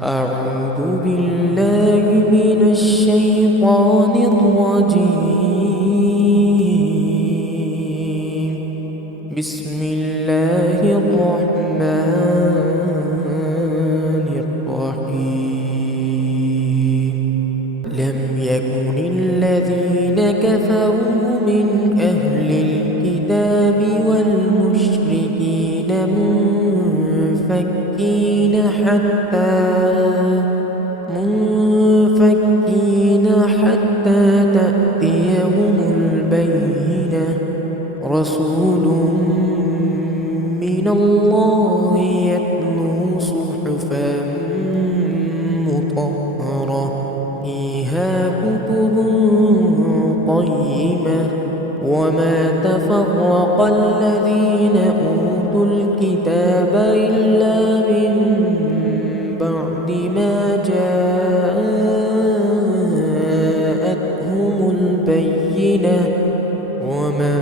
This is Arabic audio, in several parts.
أعوذ بالله من الشيطان الرجيم. بسم الله الرحمن الرحيم. لم يكن الذين كفروا من أهل الكتاب والمشركين منفكين حتى تأتيهم البينة. رسول من الله يتلو صحفا مطهرة فيها كتب قيمة. وما تفرق الذين أوتوا الكتاب إلا من بعد ما جاءتهم البينة. وما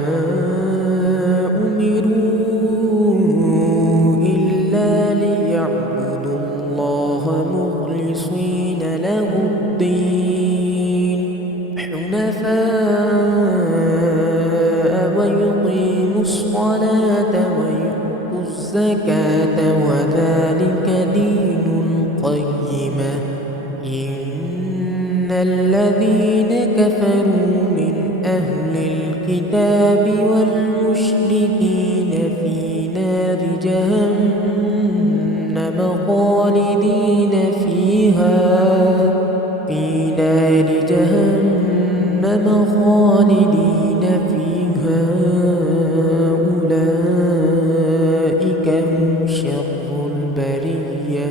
أمروا إلا ليعبدوا الله مخلصين له الدين حنفاء ويقيموا الصلاة ويؤتوا الزكاة وذلك دين القيمة. إن الذين كفروا من أهل الكتاب والمشركين في نار جهنم خالدين فيها أولئك هم شر البرية.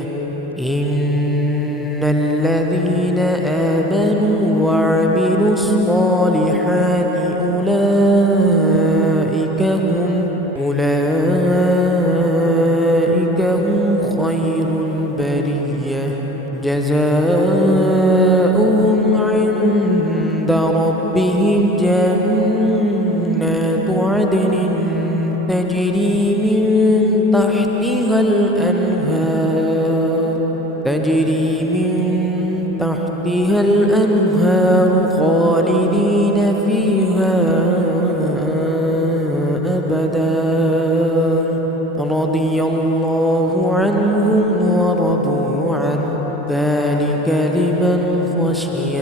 إن الذين آمنوا وعملوا الصالحات أولئك هم خير البرية. جزاؤهم عند ربهم جنات عدن تجري من تحتها الأنهار خالدين فيها أبدا. رضي الله عنهم ورضوا عنه ذلك لمن خشي